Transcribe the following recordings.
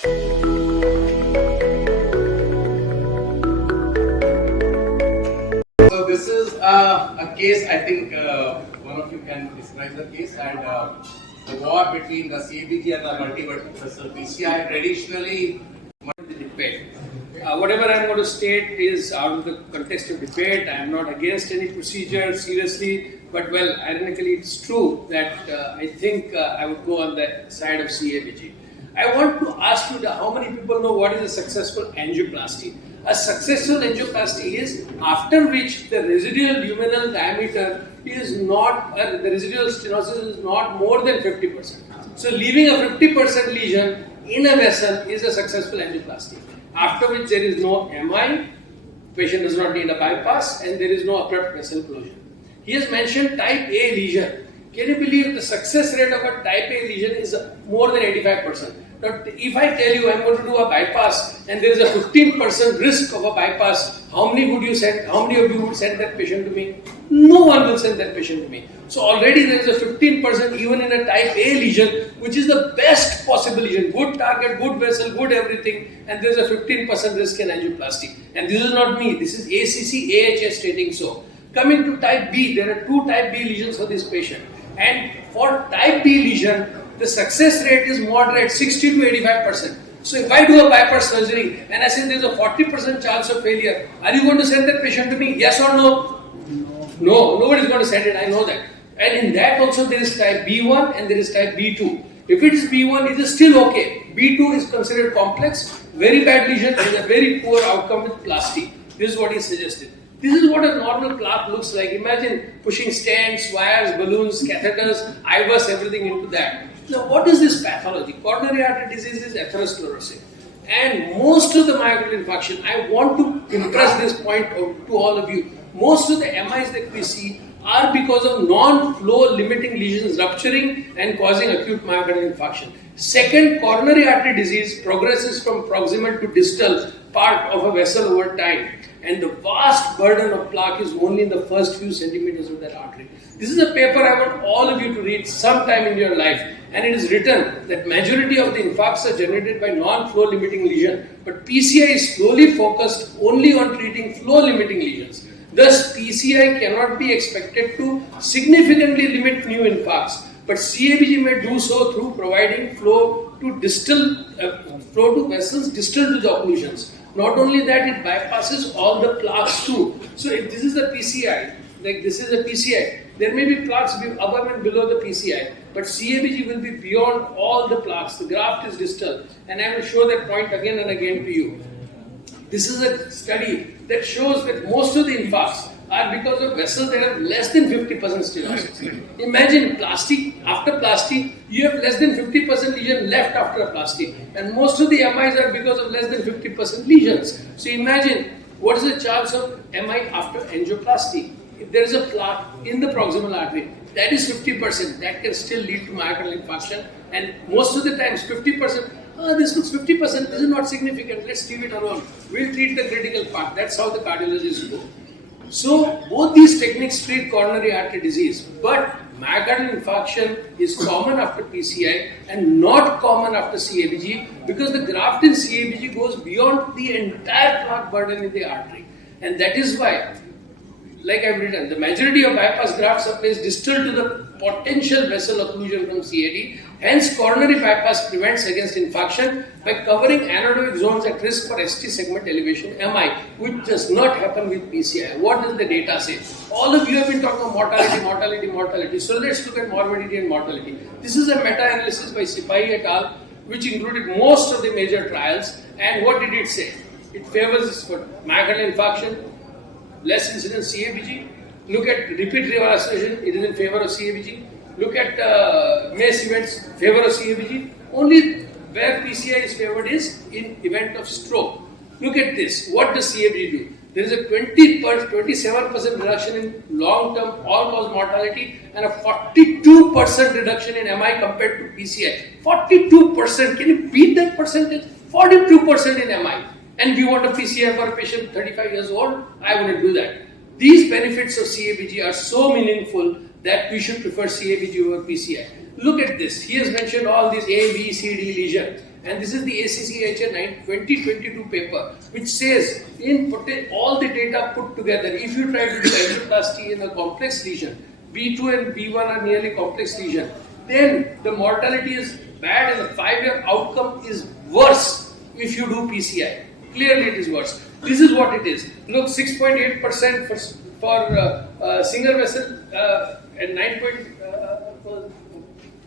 So this is a case, I think one of you can describe the case, and the war between the CABG and the multi-vessel PCI traditionally the debate. Whatever I am going to state is out of the context of debate. I am not against any procedure seriously, but well, ironically, it's true that I think I would go on the side of CABG. I want to ask you how many people know what is a successful angioplasty? A successful angioplasty is after which the residual luminal diameter is not, the residual stenosis is not more than 50%. So leaving a 50% lesion in a vessel is a successful angioplasty. After which there is no MI, patient does not need a bypass, and there is no abrupt vessel closure. He has mentioned type A lesion. Can you believe the success rate of a type A lesion is more than 85%? Now, if I tell you I'm going to do a bypass and there is a 15% risk of a bypass, how many would you send? How many of you would send that patient to me? No one will send that patient to me. So already there is a 15% even in a type A lesion, which is the best possible lesion. Good target, good vessel, good everything, and there is a 15% risk in angioplasty. And this is not me. This is ACC, AHA stating so. Coming to type B, there are 2 type B lesions for this patient. And for type B lesion, the success rate is moderate, 60 to 85%. So if I do a bypass surgery and I say there is a 40% chance of failure, are you going to send that patient to me? Yes or no? No, nobody is going to send it, I know that. And in that also there is type B1 and there is type B2. If it is B1, it is still okay. B2 is considered complex, very bad lesion and a very poor outcome with plasty. This is what is suggested. This is what a normal plaque looks like. Imagine pushing stents, wires, balloons, catheters, IVUS, everything into that. Now, what is this pathology? Coronary artery disease is atherosclerosis. And most of the myocardial infarction, I want to impress this point to all of you. Most of the MIs that we see are because of non-flow limiting lesions rupturing and causing acute myocardial infarction. Second, coronary artery disease progresses from proximal to distal part of a vessel over time. And the vast burden of plaque is only in the first few centimeters of that artery. This is a paper I want all of you to read sometime in your life. And it is written that majority of the infarcts are generated by non-flow limiting lesion. But PCI is slowly focused only on treating flow limiting lesions. Thus, PCI cannot be expected to significantly limit new infarcts. But CABG may do so through providing flow to vessels distal to the occlusions. Not only that, it bypasses all the plaques too. So if this is the PCI, like this is a PCI, there may be plaques above and below the PCI, but CABG will be beyond all the plaques. The graft is distal, and I will show that point again and again to you. This is a study that shows that most of the infarcts are because of vessels that have less than 50% stenosis. Imagine plastic, after plastic, you have less than 50% lesion left after a plastic. And most of the MIs are because of less than 50% lesions. So imagine, what is the chance of MI after angioplasty? If there is a plaque in the proximal artery, that is 50%. That can still lead to myocardial infarction. And most of the times, 50%, this looks 50%, this is not significant, let's leave it alone. We'll treat the critical part. That's how the cardiologists go. So, both these techniques treat coronary artery disease, but myocardial infarction is common after PCI and not common after CABG because the graft in CABG goes beyond the entire plaque burden in the artery. And that is why, like I've written, the majority of bypass grafts are placed distal to the potential vessel occlusion from CAD. Hence, coronary bypass prevents against infarction by covering anaerobic zones at risk for ST segment elevation MI, which does not happen with PCI. What does the data say? All of you have been talking about mortality. So let's look at morbidity and mortality. This is a meta-analysis by Sipai et al., which included most of the major trials. And what did it say? It favors for myocardial infarction, less incidence CABG. Look at repeat revascularization, it is in favor of CABG. Look at MACE events, favor of CABG. Only where PCI is favored is in event of stroke. Look at this. What does CABG do? There is a 27% reduction in long-term all-cause mortality and a 42% reduction in MI compared to PCI. 42%. Can you beat that percentage? 42% in MI. And we want a PCI for a patient 35 years old? I wouldn't do that. These benefits of CABG are so meaningful that we should prefer CABG over PCI. Look at this. He has mentioned all these A, B, C, D lesions. And this is the ACCHA 2022 paper, which says all the data put together, if you try to do angioplasty in a complex lesion, B2 and B1 are nearly complex lesion, then the mortality is bad and the 5-year outcome is worse if you do PCI. Clearly it is worse. This is what it is. Look, 6.8% for single vessel and 9.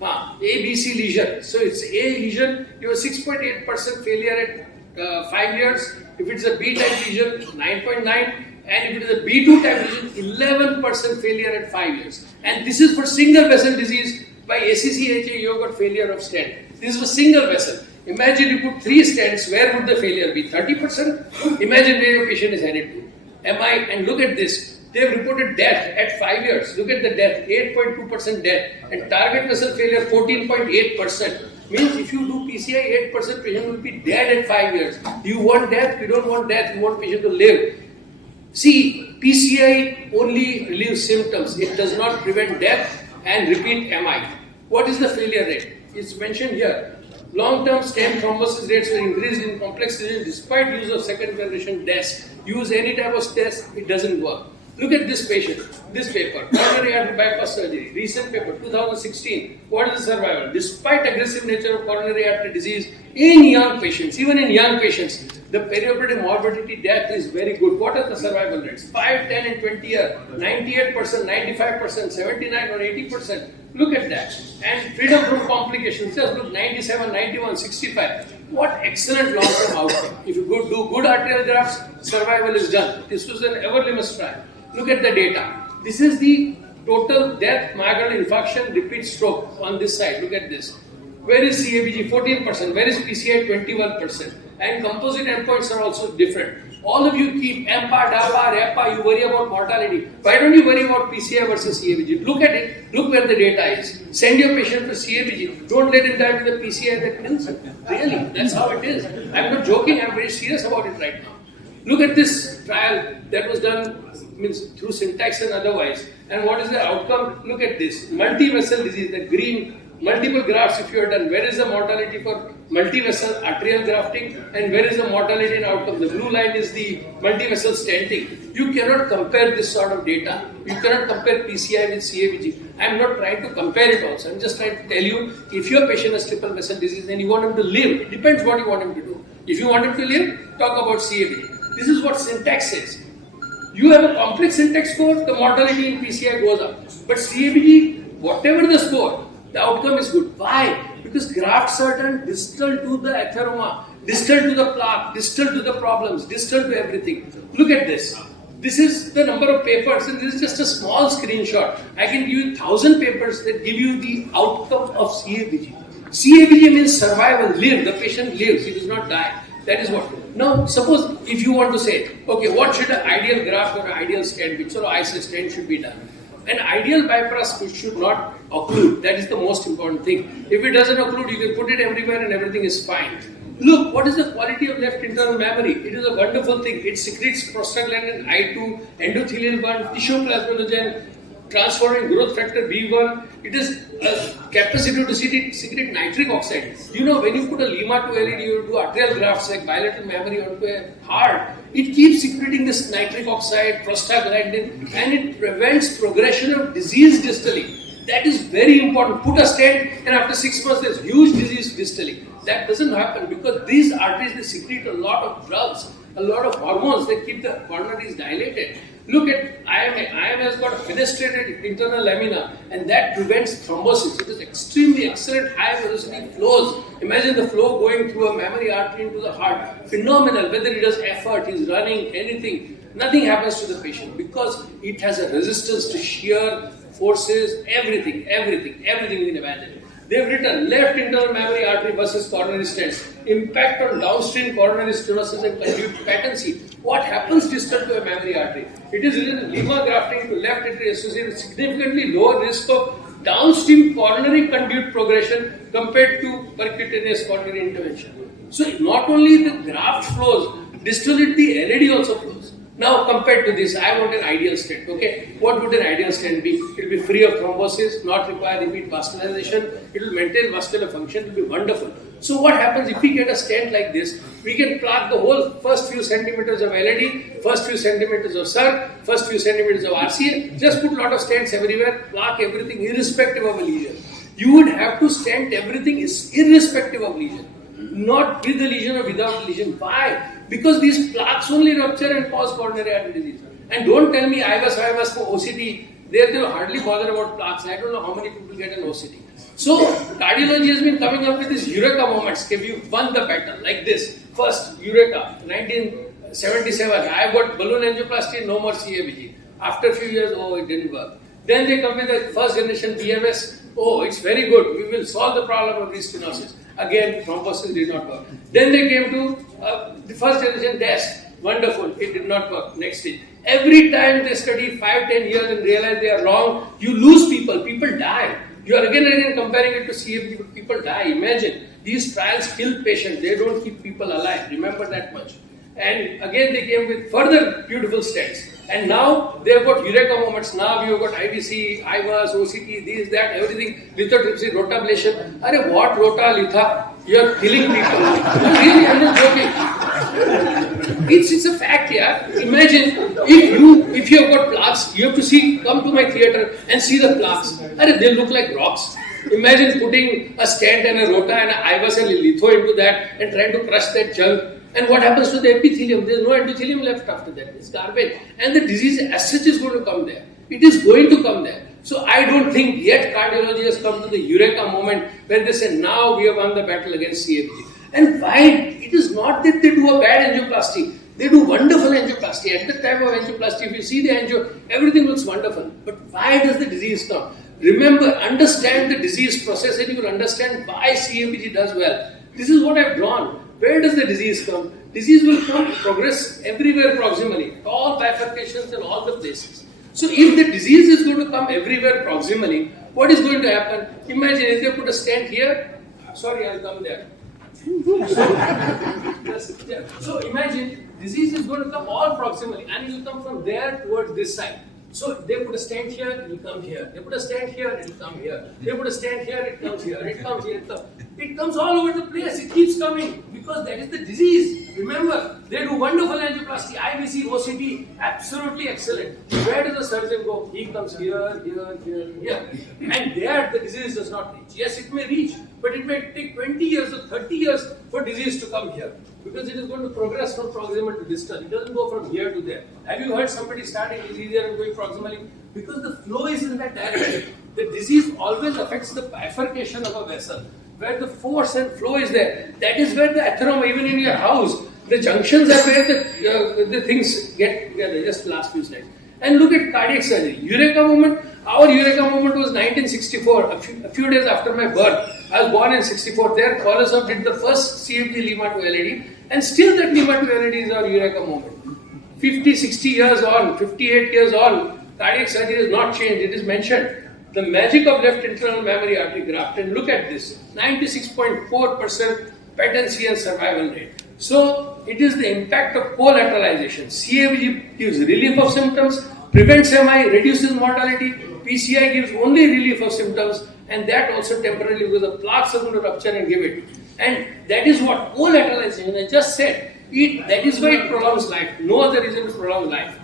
ABC lesion. So it's A lesion, you have 6.8% failure at 5 years. If it's a B type lesion, 9.9. And if it is a B2 type lesion, 11% failure at 5 years. And this is for single vessel disease. By ACCHA, you have got failure of stent. This is for single vessel. Imagine you put 3 stents, where would the failure be? 30%? Imagine where your patient is headed to. And look at this. They have reported death at 5 years. Look at the death, 8.2% death. And target vessel failure, 14.8%. Means if you do PCI, 8% patient will be dead at 5 years. You want death? You don't want death. You want patient to live. See, PCI only relieves symptoms. It does not prevent death and repeat MI. What is the failure rate? It's mentioned here. Long-term stent thrombosis rates were increased in complex lesions despite use of second generation DES. Use any type of DES, it doesn't work. Look at this patient, this paper, coronary artery bypass surgery, recent paper, 2016. What is the survival? Despite aggressive nature of coronary artery disease in young patients, even in young patients, the perioperative morbidity death is very good. What are the survival rates? 5, 10 and 20 years, 98%, 95%, 79 or 80%. Look at that. And freedom from complications, just look, 97, 91, 65. What excellent long-term outcome. If you do good arterial grafts, survival is done. This was an everlimous trial. Look at the data. This is the total death, myocardial infarction, repeat stroke on this side. Look at this. Where is CABG? 14%. Where is PCI? 21%. And composite endpoints are also different. All of you keep EMPA, DAPA, REPA, you worry about mortality. Why don't you worry about PCI versus CABG? Look at it. Look where the data is. Send your patient for CABG. Don't let him die with the PCI that kills him. Really, that's how it is. I'm not joking. I'm very serious about it right now. Look at this trial that was done through syntax and otherwise. And what is the outcome? Look at this. Multi-vessel disease, the green, multiple grafts if you are done. Where is the mortality for multi-vessel arterial grafting and where is the mortality and outcome? The blue line is the multi-vessel stenting. You cannot compare this sort of data. You cannot compare PCI with CABG. I am not trying to compare it also. I am just trying to tell you, if your patient has triple vessel disease and you want him to live, it depends what you want him to do. If you want him to live, talk about CABG. This is what syntax says. You have a complex syntax score, the mortality in PCI goes up. But CABG, whatever the score, the outcome is good. Why? Because grafts are done distal to the atheroma, distal to the plaque, distal to the problems, distal to everything. Look at this. This is the number of papers and this is just a small screenshot. I can give you 1,000 papers that give you the outcome of CABG. CABG means survival, live. The patient lives, he does not die. That is what. Now, suppose if you want to say, okay, what should an ideal graft or an ideal stent be? So I say stent should be done. An ideal bypass should not occlude. That is the most important thing. If it doesn't occlude, you can put it everywhere and everything is fine. Look, what is the quality of left internal mammary? It is a wonderful thing. It secretes prostaglandin I2, endothelial 1, tissue plasminogen, transforming growth factor B1. It is a capacity to secrete nitric oxide. You know, when you put a Lima to LED, you do arterial grafts like bilateral mammary onto a heart, it keeps secreting this nitric oxide, prostaglandin, and it prevents progression of disease distally. That is very important. Put a stent and after 6 months there's huge disease distally. That doesn't happen because these arteries, they secrete a lot of drugs, a lot of hormones that keep the coronaries dilated. Look at IMA has got a fenestrated internal lamina and that prevents thrombosis. It is extremely excellent high velocity flows. Imagine the flow going through a mammary artery into the heart. Phenomenal. Whether he does effort, he's running, anything, nothing happens to the patient because it has a resistance to shear, forces, everything you can imagine. They've written left internal mammary artery versus coronary stents, impact on downstream coronary stenosis and conduit patency. What happens distal to a mammary artery? It is written Lima grafting to left artery associated with significantly lower risk of downstream coronary conduit progression compared to percutaneous coronary intervention. So not only the graft flows, distally the LAD also flows. Now compared to this, I want an ideal stent. Okay, what would an ideal stent be? It will be free of thrombosis, not require repeat vascularization. It will maintain vascular function. It will be wonderful. So what happens if we get a stent like this? We can plaque the whole first few centimeters of LAD, first few centimeters of Sark, first few centimeters of RCA. Just put a lot of stents everywhere, plaque everything irrespective of a lesion. You would have to stent everything irrespective of lesion, not with the lesion or without the lesion. Why? Because these plaques only rupture and cause coronary artery disease. And don't tell me I was for OCT. They hardly bother about plaques. I don't know how many people get an OCT. So cardiology has been coming up with these eureka moments. If you won the battle like this, first eureka, 1977, I got balloon angioplasty, no more CABG. After a few years, oh, it didn't work. Then they come with the first generation BMS. Oh, it's very good. We will solve the problem of restenosis. Again, thrombosis did not work. Then they came to the first generation test. Wonderful. It did not work. Next stage. Every time they study 5-10 years and realize they are wrong, you lose people. People die. You are again and again comparing it to CABG, but people die. Imagine. These trials kill patients. They don't keep people alive. Remember that much. And again they came with further beautiful stents. And now they have got eureka moments. Now we have got IVC, IVAS, OCT, this, that, everything. Lithotripsy, rotablation. Arey, what rota, litha? You are killing people. Really, I'm not joking. It's a fact, yeah. Imagine if you have got plaques, you have to come to my theatre and see the plaques. Arey, they look like rocks. Imagine putting a stent and a rota and an IVAS and a litho into that and trying to crush that junk. And what happens to the epithelium? There is no endothelium left after that. It's garbage. And the disease as such is going to come there. It is going to come there. So I don't think yet cardiology has come to the eureka moment when they say, now we have won the battle against CABG. And why? It is not that they do a bad angioplasty. They do wonderful angioplasty. At the time of angioplasty, if you see the angio, everything looks wonderful. But why does the disease come? Remember, understand the disease process and you will understand why CABG does well. This is what I have drawn. Where does the disease come? Disease will come, progress everywhere proximally, all bifurcations and all the places. So if the disease is going to come everywhere proximally, what is going to happen? Imagine if they put a stent here. Sorry, I'll come there. So imagine disease is going to come all proximally and it will come from there towards this side. So they put a stent here, it will come here. They put a stent here, it will come here. They put a stent here, it comes here. It comes here, it comes. It comes all over the place. It keeps coming because that is the disease. Remember, they do wonderful angioplasty, IVC, OCT, absolutely excellent. Where does the surgeon go? He comes here, here, here, here. And there the disease does not reach. Yes, it may reach, but it may take 20 years or 30 years for disease to come here. Because it is going to progress from proximal to distal. It doesn't go from here to there. Have you heard somebody starting disease here and going proximally? Because the flow is in that direction. The disease always affects the bifurcation of a vessel. Where the force and flow is there. That is where the atheroma, even in your house, the junctions are where the things get together. Just last few slides. And look at cardiac surgery. Eureka moment. Our eureka moment was 1964, a few days after my birth. I was born in 64. There, Kolosov did the first CFG Lima to LAD, and still that Lima to LAD is our eureka moment. 50, 60 years on, 58 years on, cardiac surgery has not changed. It is mentioned. The magic of left internal mammary artery graft, and look at this, 96.4% patency and survival rate. So, it is the impact of co-lateralization. CABG gives relief of symptoms, prevents MI, reduces mortality. PCI gives only relief of symptoms, and that also temporarily because the plaques are going to rupture and give it. And that is what co-lateralization, I just said, that is why it prolongs life. No other reason to prolong life.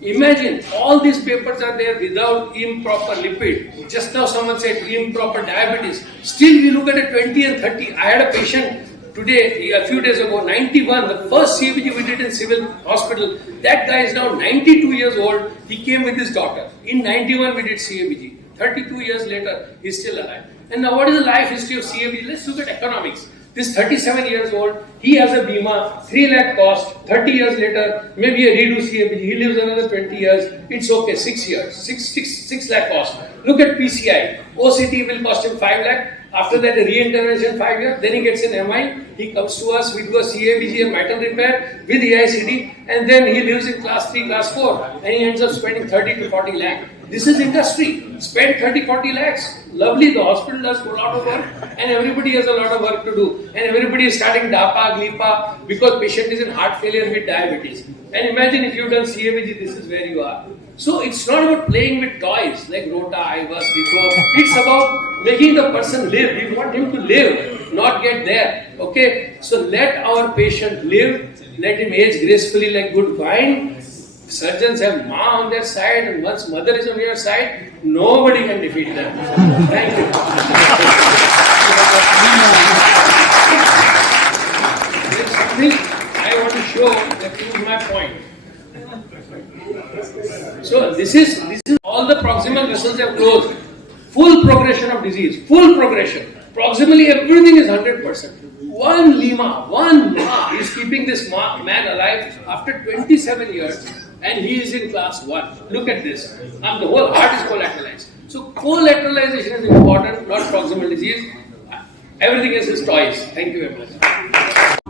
Imagine all these papers are there without improper lipid. Just now someone said improper diabetes. Still we look at a 20 and 30. I had a patient today, a few days ago, 91, the first CABG we did in civil hospital. That guy is now 92 years old. He came with his daughter. In 91 we did CABG. 32 years later, he is still alive. And now what is the life history of CABG? Let's look at economics. This 37 years old, he has a bima, 3 lakh cost, 30 years later, maybe a redo CABG, he lives another 20 years, it's okay, 6 years, 6 lakh cost. Look at PCI, OCT will cost him 5 lakh, after that a re-intervention 5 years, then he gets an MI, he comes to us, we do a CABG and mitral repair with EICD, and then he lives in class 3, class 4, and he ends up spending 30 to 40 lakh. This is industry. Spend 30-40 lakhs. Lovely, the hospital does a lot of work and everybody has a lot of work to do. And everybody is starting DAPA, GLIPA because patient is in heart failure with diabetes. And imagine if you've done CABG, this is where you are. So it's not about playing with toys like Rota, Ivas, Vico. It's about making the person live. We want him to live, not get there. Okay? So let our patient live. Let him age gracefully like good wine. Surgeons have Ma on their side, and once mother is on your side, nobody can defeat them. Thank you. There's something I want to show that proves my point. So this is all the proximal vessels have closed. Full progression of disease. Full progression. Proximally everything is 100%. One lima, one ma is keeping this man alive after 27 years, and he is in class 1. Look at this. And the whole heart is collateralized. So collateralization is important, not proximal disease. Everything else is toys. Thank you very much.